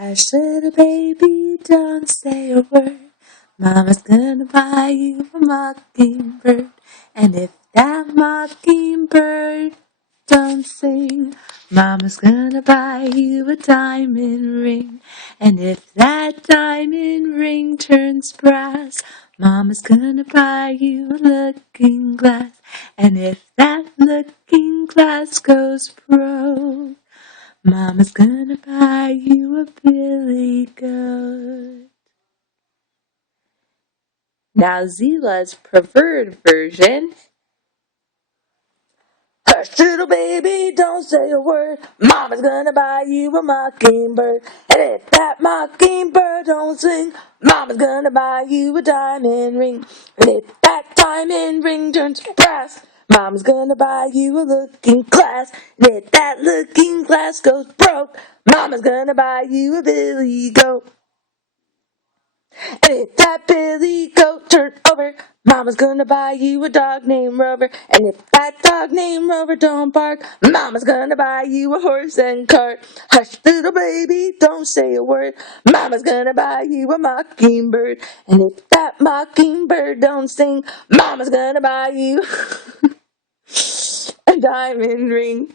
Hush, little baby, don't say a word. Mama's gonna buy you a mockingbird. And if that mockingbird don't sing, Mama's gonna buy you a diamond ring. And if that diamond ring turns brass, Mama's gonna buy you a looking glass. And if that looking glass goes broke, Mama's gonna buy you a billy goat. Now Seele's preferred version. Hush, little baby, don't say a word. Mama's gonna buy you a mockingbird. And if that mockingbird don't sing, Mama's gonna buy you a diamond ring. And if that diamond ring turns brass, Mama's gonna buy you a looking glass. And if that looking glass goes broke, Mama's gonna buy you a billy goat. And if that billy goat turned over, Mama's gonna buy you a dog named Rover. And if that dog named Rover don't bark, Mama's gonna buy you a horse and cart. Hush, little baby, don't say a word. Mama's gonna buy you a mockingbird. And if that mockingbird don't sing, Mama's gonna buy you a diamond ring.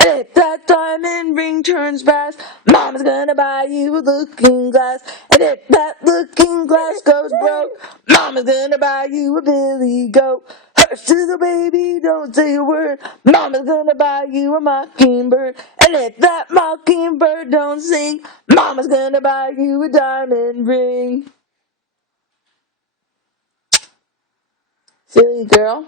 And if that diamond ring turns brass, Mama's gonna buy you a looking glass. And if that looking glass goes broke, Mama's gonna buy you a billy goat. Hush, little baby, don't say a word. Mama's gonna buy you a mockingbird. And if that mockingbird don't sing, Mama's gonna buy you a diamond ring. Silly girl.